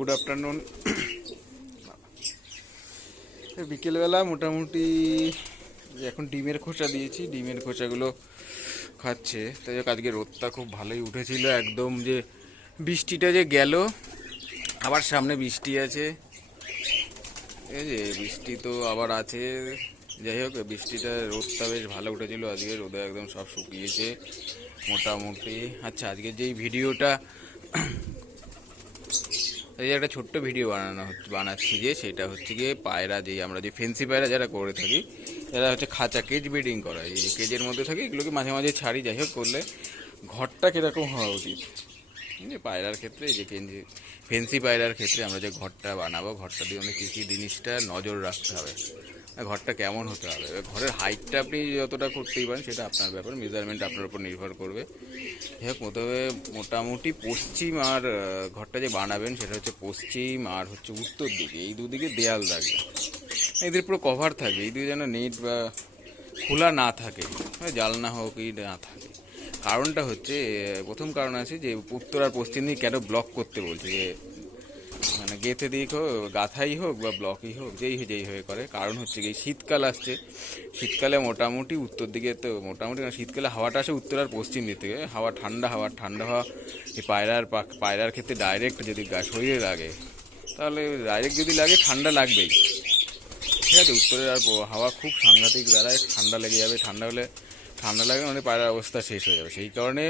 Good afternoon বিকেলবেলা মোটামুটি এখন ডিমের খোসা দিয়েছি, ডিমের খোসাগুলো খাচ্ছে। তাই হোক, আজকে রোদটা খুব ভালোই উঠেছিল, একদম যে বৃষ্টিটা যে গেল, আবার সামনে বৃষ্টি আছে। এই যে বৃষ্টি তো আবার আছে। যাই হোক, বৃষ্টিটা, রোদটা বেশ ভালো উঠেছিল আজকে, রোদে একদম সব শুকিয়েছে মোটামুটি। আচ্ছা আজকে যেই ভিডিওটা এই যে একটা ছোট্ট ভিডিও বানানো হচ্ছে, বানাচ্ছি যে, সেটা হচ্ছে গিয়ে পায়রা যে আমরা যে ফেন্সি পায়রা যারা করে থাকি যারা হচ্ছে খাঁচা কেজ ব্রিডিং করা। এই কেজের মধ্যে থাকে, এগুলোকে মাঝে মাঝে ছাড়ি, যাই হোক করলে ঘরটা কীরকম হওয়া উচিত। যে পায়রার ক্ষেত্রে যে কেঞ্জি ফেন্সি পায়রার ক্ষেত্রে আমরা যে ঘরটা বানাবো, ঘরটা দিয়ে আমাদের কী কী জিনিসটা নজর রাখতে হবে। ঘরটা কেমন হতে হবে? ঘরের হাইটটা আপনি যতটা করতেই পারেন, সেটা আপনার ব্যাপার। মেজারমেন্ট আপনার উপর নির্ভর করবে। যাই হোক মোটামুটি পশ্চিম আর ঘরটা যে বানাবেন সেটা হচ্ছে পশ্চিম আর হচ্ছে উত্তর দিকে। এই দুদিকে দেয়াল থাকবে। এদের পুরো কভার থাকবে। এই দুই যেন নেট বা খোলা না থাকে জালনা হোক এই না থাকে। কারণটা হচ্ছে প্রথম কারণ আছে যে উত্তর আর পশ্চিম দিকে কেন ব্লক করতে বলছে? যে মানে গেঁথে দিক হোক গাথাই হোক বা ব্লকই হোক, যেই যেই হয়ে করে। কারণ হচ্ছে কি, শীতকাল আসছে। শীতকালে মোটামুটি উত্তর দিকে তো মোটামুটি না, শীতকালে হাওয়াটা আসে উত্তর আর পশ্চিম দিক থেকে। হাওয়া ঠান্ডা হাওয়া ঠান্ডা হাওয়া, এই পায়রার পায়রার ক্ষেত্রে ডাইরেক্ট যদি শরীরে লাগে, তাহলে ডাইরেক্ট যদি লাগে, ঠান্ডা লাগবেই। ঠিক আছে, উত্তরের আর হাওয়া খুব সাংঘাতিক দাঁড়ায় ঠান্ডা লেগে যাবে। ঠান্ডা হলে ঠান্ডা লাগে মানে পায়রার অবস্থা শেষ হয়ে যাবে। সেই কারণে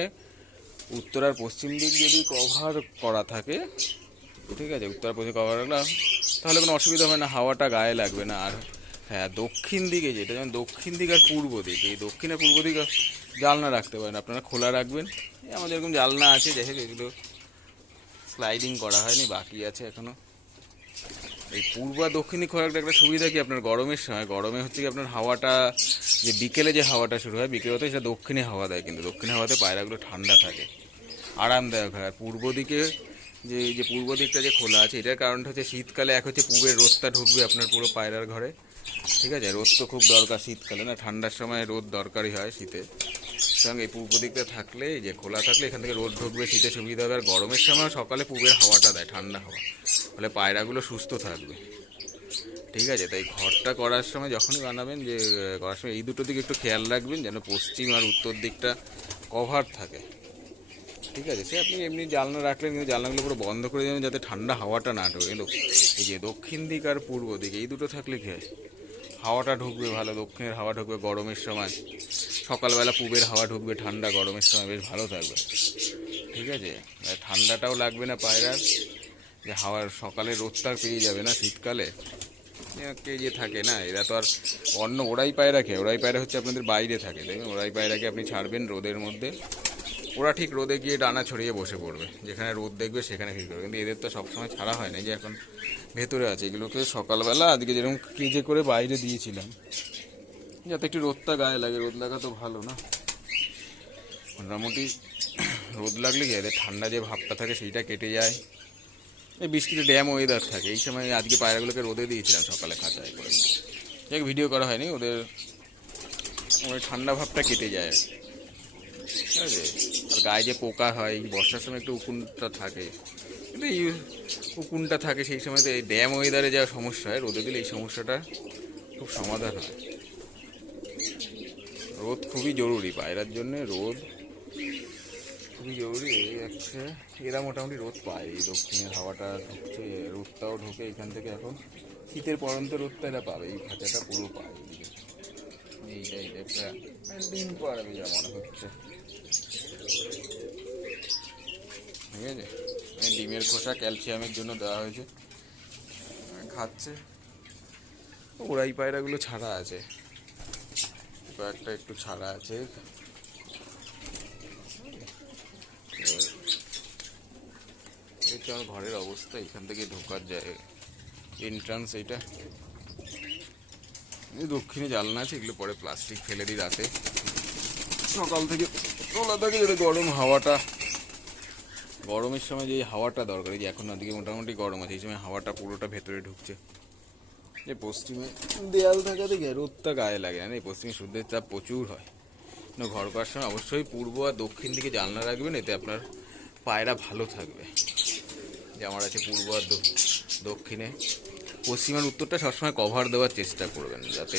উত্তর আর পশ্চিম দিক যদি কভার করা থাকে ঠিক আছে, উত্তর পশ্চিম কভার রাখলাম তাহলে কোনো অসুবিধা হবে না, হাওয়াটা গায়ে লাগবে না। আর হ্যাঁ দক্ষিণ দিকে যেটা যেমন দক্ষিণ দিক আর পূর্ব দিক, এই দক্ষিণ আর পূর্ব দিকে জালনা রাখতে পারেন। আপনারা খোলা রাখবেন। আমাদের এরকম জালনা আছে যাই হোক এগুলো স্লাইডিং করা হয়নি, বাকি আছে এখনও এই পূর্ব আর খোলা রাখতে একটা সুবিধা কি আপনার গরমের সময়? গরমে হচ্ছে কি আপনার হাওয়াটা, যে বিকেলে যে হাওয়াটা শুরু হয়, বিকেলে হতে সেটা দক্ষিণে হাওয়া দেয় কিন্তু দক্ষিণে হাওয়াতে পায়রাগুলো ঠান্ডা থাকে। আরামদায়ক হয়। আর পূর্ব দিকে যে যে পূর্ব দিকটা যে খোলা আছে, এটার কারণটা হচ্ছে শীতকালে এক হচ্ছে পূবের রোদটা ঢুকবে আপনার পুরো পায়রার ঘরে। ঠিক আছে? রোদ তো খুব দরকার শীতকালে না, ঠান্ডার সময় রোদ দরকারই হয় শীতে। সুতরাং এই পূর্ব দিকটা থাকলে যে খোলা থাকলে এখান থেকে রোদ ঢুকবে, শীতে সুবিধা হবে। আর গরমের সময় সকালে পূবের হাওয়াটা দেয়, ঠান্ডা হাওয়া। ফলে পায়রাগুলো সুস্থ থাকবে। ঠিক আছে? তাই ঘরটা করার সময় যখনই বানাবেন, যে করার সময় এই দুটো দিকে একটু খেয়াল রাখবেন, যেন পশ্চিম আর উত্তর দিকটা কভার থাকে। ঠিক আছে, সে আপনি এমনি জানলা রাখলেন, কিন্তু জানলাগুলো পুরো বন্ধ করে দেবেন যাতে ঠান্ডা হাওয়াটা না ঢোকে। এই যে দক্ষিণ দিক আর পূর্ব দিক, এই দুটো থাকলে কি হয়? হাওয়াটা ঢুকবে ভালো, দক্ষিণের হাওয়া ঢুকবে গরমের সময়। সকালবেলা পূবের হাওয়া ঢুকবে ঠান্ডা, গরমের সময় বেশ ভালো থাকবে। ঠিক আছে ঠান্ডাটাও লাগবে না পায়রার যে হাওয়ার সকালে রোদটা পেয়ে যাবে না শীতকালে। কে যে থাকে না, এরা তো আর অন্য ওরাই পায়রা খেয়ে ওরাই পায়রা হচ্ছে আপনাদের বাইরে থাকে। দেখবেন ওরাই পায়রাকে আপনি ছাড়বেন রোদের মধ্যে। ওরা ঠিক রোদে গিয়ে ডানা ছড়িয়ে বসে পড়বে। যেখানে রোদ দেখবে সেখানে ফিট করবে কিন্তু এদের তো সবসময় ছাড়া হয় না। যে এখন ভেতরে আছে, এগুলোকে সকালবেলা আজকে যেরকম কেজে করে বাইরে দিয়েছিলাম, যাতে একটু রোদটা গায়ে লাগে। রোদ লাগা তো ভালো না। মোটামুটি রোদ লাগলে কি এদের ঠান্ডা যে ভাবটা থাকে সেইটা কেটে যায়। এই বৃষ্টিতে ড্যাম ওয়েদার থাকে। এই সময় আজকে পায়রাগুলোকে রোদে দিয়েছিলাম সকালে খাঁচায় করে। ভিডিও করা হয়নি। ওদের ওই ঠান্ডা ভাবটা কেটে যায়। ঠিক আছে? আর গায়ে যে পোকা হয়, বর্ষার সময় একটু উকুনটা থাকে। কিন্তু এই উকুনটা থাকে সেই সময় তো এই ড্যাম ওয়েদারে যা সমস্যা হয়, রোদে দিলে এই সমস্যাটা খুব সমাধান হয়। রোদ খুবই জরুরি পায়রার জন্য রোদ খুবই জরুরি। হচ্ছে, এরা মোটামুটি রোদ পায়। এই দক্ষিণের হাওয়াটা ঢুকছে, রোদটাও ঢুকে এখান থেকে এখন। শীতের পরন্ত রোদটা এরা পাবে, এই খাঁচাটা পুরো পায়। এইটা এইটা একটা ডিম পারবে যা মনে হচ্ছে। ঠিক আছে? ডিমের খোসা ক্যালসিয়ামের জন্য দেওয়া হয়েছে। খাচ্ছে। ওরাই পায়রাগুলো ছাড়া আছে। কয়েকটা একটু ছাড়া আছে। হচ্ছে আমার ঘরের অবস্থা, এখান থেকে ঢোকার যায় এন্ট্রান্স এইটা। এই দক্ষিণে জানলা আছে, এগুলো পরে প্লাস্টিক ফেলে দিই রাতে। সকাল থেকে থাকে যাতে গরম হাওয়াটা, গরমের সময় যে হাওয়াটা দরকার যে এখন ওদিকে মোটামুটি গরম আছে, এই সময় হাওয়াটা পুরোটা ভেতরে ঢুকছে। যে পশ্চিমে দেয়াল থাকা থেকে রোদটা গায়ে লাগে না, এই পশ্চিমে সূর্যের চাপ প্রচুর হয়। ঘর করার সময় অবশ্যই পূর্ব আর দক্ষিণ দিকে জানলা রাখবেন, এতে আপনার পায়রা ভালো থাকবে। যে আমার আছে পূর্ব আর দক্ষিণে পশ্চিম আর উত্তরটা সবসময় কভার দেওয়ার চেষ্টা করবেন, যাতে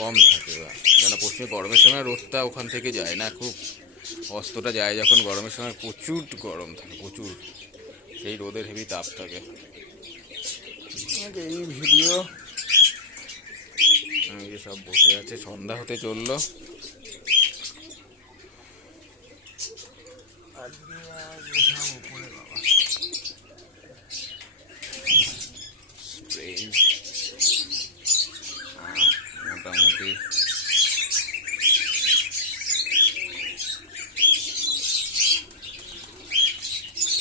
কম থাকে বা কেন পশ্চিমে গরমের সময় রোদটা ওখান থেকে যায় না খুব। অস্তটা যায় যখন গরমের সময় প্রচুর গরম থাকে, প্রচুর। সেই রোদের হেভি তাপ থাকে। এই ভিডিও সব বসে আছে, সন্ধ্যা হতে চলল আজকে আর কোথাও উপরে বাবা Strange. আহ, মোটামুটি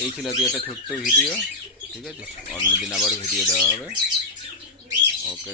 এই ছিল আজকে একটা ছোট্ট ভিডিও ঠিক আছে? অন্যদিন আবার ভিডিও দেওয়া হবে। ওকে